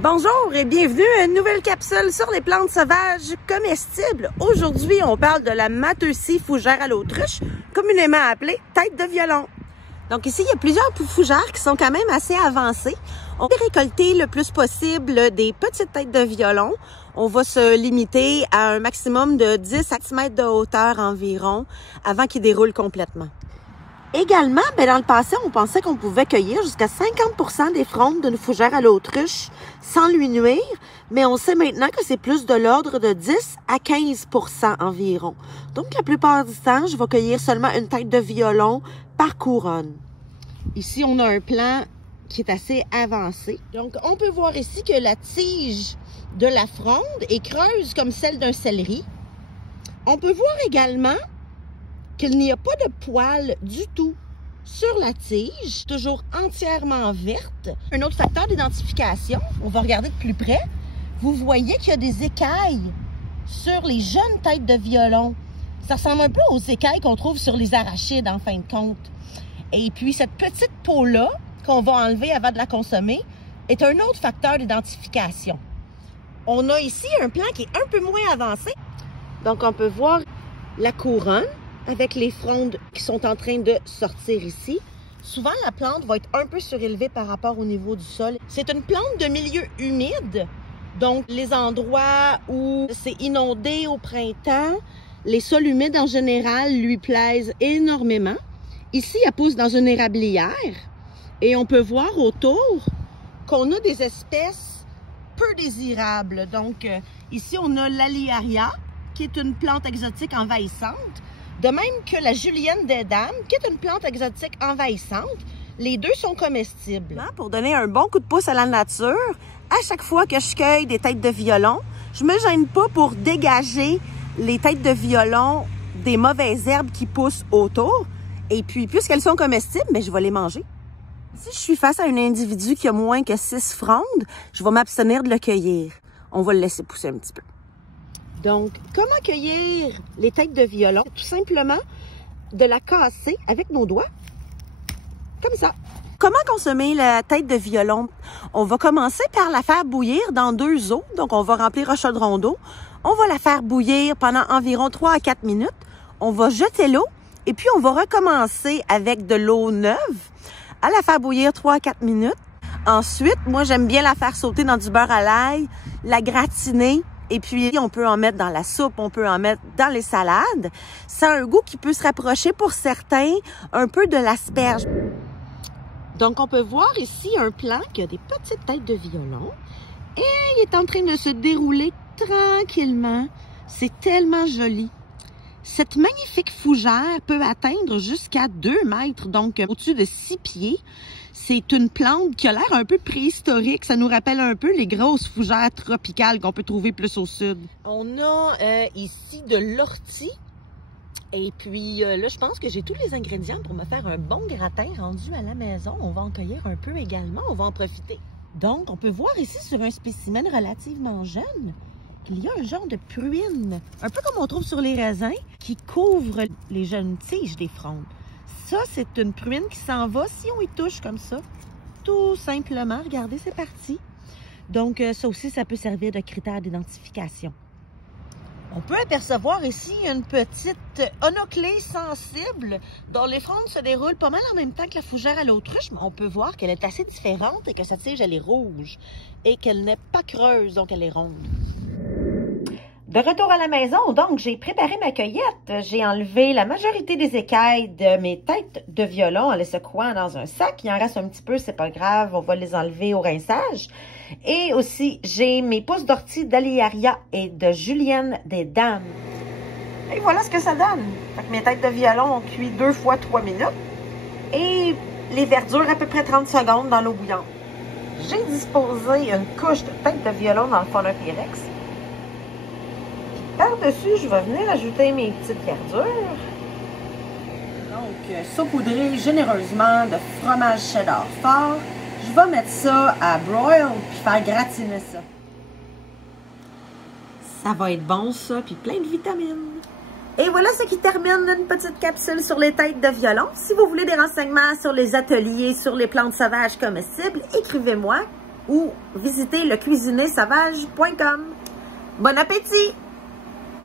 Bonjour et bienvenue à une nouvelle capsule sur les plantes sauvages comestibles. Aujourd'hui, on parle de la Matteusie fougère à l'autruche, communément appelée tête de violon. Donc ici, il y a plusieurs fougères qui sont quand même assez avancées. On va récolter le plus possible des petites têtes de violon. On va se limiter à un maximum de 10 cm de hauteur environ avant qu'ils déroulent complètement. Également, dans le passé, on pensait qu'on pouvait cueillir jusqu'à 50% des frondes d'une fougère à l'autruche sans lui nuire, mais on sait maintenant que c'est plus de l'ordre de 10 à 15% environ. Donc, la plupart du temps, je vais cueillir seulement une tête de violon par couronne. Ici, on a un plan qui est assez avancé. Donc, on peut voir ici que la tige de la fronde est creuse comme celle d'un céleri. On peut voir également qu'il n'y a pas de poils du tout sur la tige, toujours entièrement verte. Un autre facteur d'identification, on va regarder de plus près. Vous voyez qu'il y a des écailles sur les jeunes têtes de violon. Ça ressemble un peu aux écailles qu'on trouve sur les arachides en fin de compte. Et puis cette petite peau-là, qu'on va enlever avant de la consommer, est un autre facteur d'identification. On a ici un plan qui est un peu moins avancé. Donc on peut voir la couronne avec les frondes qui sont en train de sortir ici. Souvent, la plante va être un peu surélevée par rapport au niveau du sol. C'est une plante de milieu humide, donc les endroits où c'est inondé au printemps, les sols humides en général lui plaisent énormément. Ici, elle pousse dans une érablière et on peut voir autour qu'on a des espèces peu désirables. Donc, ici, on a l'Alliaria, qui est une plante exotique envahissante. De même que la Julienne des Dames, qui est une plante exotique envahissante, les deux sont comestibles. Pour donner un bon coup de pouce à la nature, à chaque fois que je cueille des têtes de violon, je me gêne pas pour dégager les têtes de violon des mauvaises herbes qui poussent autour. Et puis, puisqu'elles sont comestibles, je vais les manger. Si je suis face à un individu qui a moins que 6 frondes, je vais m'abstenir de le cueillir. On va le laisser pousser un petit peu. Donc, comment cueillir les têtes de violon? Tout simplement de la casser avec nos doigts, comme ça. Comment consommer la tête de violon? On va commencer par la faire bouillir dans 2 eaux. Donc, on va remplir un chaudron d'eau. On va la faire bouillir pendant environ 3 à 4 minutes. On va jeter l'eau et puis on va recommencer avec de l'eau neuve à la faire bouillir 3 à 4 minutes. Ensuite, moi, j'aime bien la faire sauter dans du beurre à l'ail, la gratiner. Et puis, on peut en mettre dans la soupe, on peut en mettre dans les salades. Ça a un goût qui peut se rapprocher pour certains un peu de l'asperge. Donc, on peut voir ici un plant qui a des petites têtes de violon. Et il est en train de se dérouler tranquillement. C'est tellement joli. Cette magnifique fougère peut atteindre jusqu'à 2 mètres, donc au-dessus de 6 pieds. C'est une plante qui a l'air un peu préhistorique. Ça nous rappelle un peu les grosses fougères tropicales qu'on peut trouver plus au sud. On a ici de l'ortie. Et puis là, je pense que j'ai tous les ingrédients pour me faire un bon gratin rendu à la maison. On va en cueillir un peu également. On va en profiter. Donc, on peut voir ici sur un spécimen relativement jeune qu'il y a un genre de pruine, un peu comme on trouve sur les raisins, qui couvre les jeunes tiges des frondes. Ça, c'est une pruine qui s'en va si on y touche comme ça. Tout simplement, regardez, c'est parti. Donc, ça aussi, ça peut servir de critère d'identification. On peut apercevoir ici une petite onoclée sensible dont les frondes se déroulent pas mal en même temps que la fougère à l'autruche, mais on peut voir qu'elle est assez différente et que sa tige, elle est rouge et qu'elle n'est pas creuse, donc elle est ronde. De retour à la maison, donc, j'ai préparé ma cueillette. J'ai enlevé la majorité des écailles de mes têtes de violon en les secouant dans un sac. Il en reste un petit peu, c'est pas grave, on va les enlever au rinçage. Et aussi, j'ai mes pousses d'ortie d'Alliaria et de Julienne des Dames. Et voilà ce que ça donne. Fait que mes têtes de violon ont cuit 2 fois 3 minutes. Et les verdures à peu près 30 secondes dans l'eau bouillante. J'ai disposé une couche de tête de violon dans le fond d'un Pyrex. Par-dessus, je vais venir ajouter mes petites verdures. Donc, saupoudrer généreusement de fromage cheddar fort. Je vais mettre ça à broil puis faire gratiner ça. Ça va être bon ça, puis plein de vitamines. Et voilà ce qui termine une petite capsule sur les têtes de violon. Si vous voulez des renseignements sur les ateliers, sur les plantes sauvages comestibles, écrivez-moi. ou visitez lecuisinersauvage.com. Bon appétit!